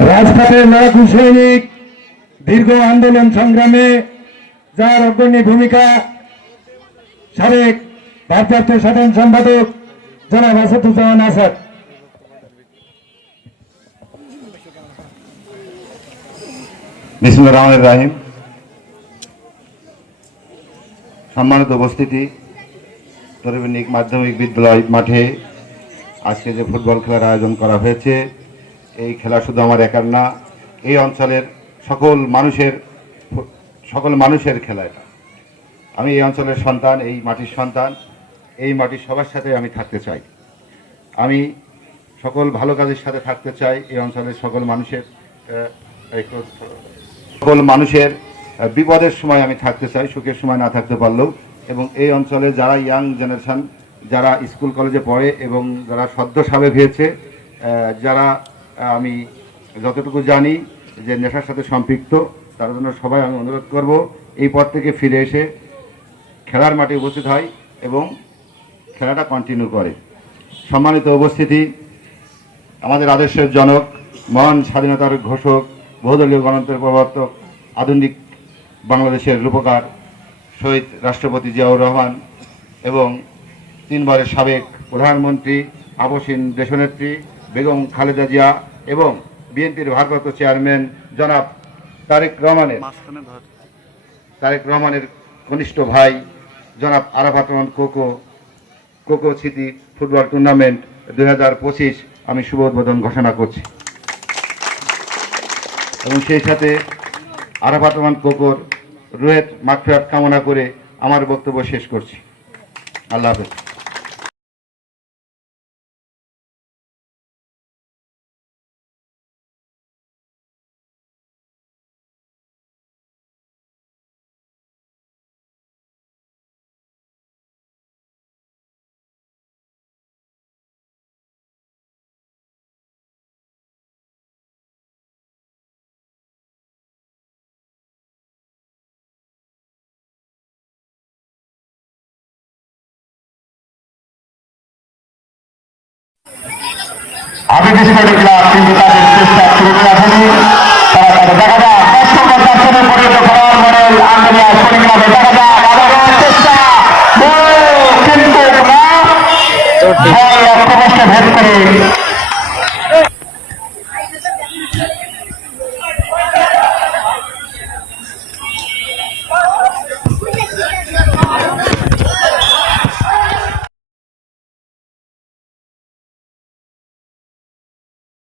রাজপথের লড়াকু সৈনিক দীর্ঘ আন্দোলন সংগ্রামে যার অগ্রণী ভূমিকা সাবেক ভারপ্রাপ্ত সাধারণ সম্পাদক জনাব আসাদুজ্জামান আসাদ। রাহিম। সম্মানিত উপস্থিতি তরুণিক মাধ্যমিক বিদ্যালয় মাঠে আজকে যে ফুটবল খেলার আয়োজন করা হয়েছে এই খেলা শুধু আমার একার না, এই অঞ্চলের সকল মানুষের সকল মানুষের খেলা এটা। আমি এই অঞ্চলের সন্তান, এই মাটির সন্তান, এই মাটির সবার সাথে আমি থাকতে চাই। আমি সকল ভালো কাজের সাথে থাকতে চাই এই অঞ্চলের সকল মানুষের সকল মানুষের বিপদের সময় আমি থাকতে চাই, সুখের সময় না থাকতে পারলেও। এবং এই অঞ্চলে যারা ইয়াং জেনারেশান, যারা স্কুল কলেজে পড়ে এবং যারা সদ্য সাবেক হয়েছে যারা আমি যতটুকু জানি যে নেশার সাথে সম্পৃক্ত, তার জন্য সবাই আমি অনুরোধ করব এই পথ থেকে ফিরে এসে খেলার মাঠে উপস্থিত হয় এবং খেলাটা কন্টিনিউ করে। সম্মানিত উপস্থিতি, আমাদের আদর্শের জনক, মহান স্বাধীনতার ঘোষক, বহুদলীয় গণতন্ত্রের প্রবর্তক, আধুনিক বাংলাদেশের রূপকার শহীদ রাষ্ট্রপতি জিয়াউর রহমান এবং তিনবারের সাবেক প্রধানমন্ত্রী, আবসীন দেশনেত্রী বেগম খালেদা জিয়া এবং বিএনপির ভারপ্রাপ্ত চেয়ারম্যান জনাব তারেক রহমানের। তারেক রহমানের ঘনিষ্ঠ ভাই জনাব আরাফাত রহমান কোকো কোকো স্মৃতি ফুটবল টুর্নামেন্ট দু হাজার পঁচিশ আমি শুভ উদ্বোধন ঘোষণা করছি। এবং সেই সাথে আরাফাত রহমান কোকোর রুয়েট মাঠফেরাত কামনা করে আমার বক্তব্য শেষ করছি। আল্লাহ হাফেজ। আবিদ স্পোর্টিং ক্লাব কিন্তু তাদের চেষ্টা শুরু রাখেনি তারা তাদের দেখা যাক দর্শকের দর্শনে পরিণত খেলোয়াড় মডেল আন্দোলিয়া স্পোর্টিং ক্লাবে দেখা চেষ্টা। কিন্তু হয় ভেদ করে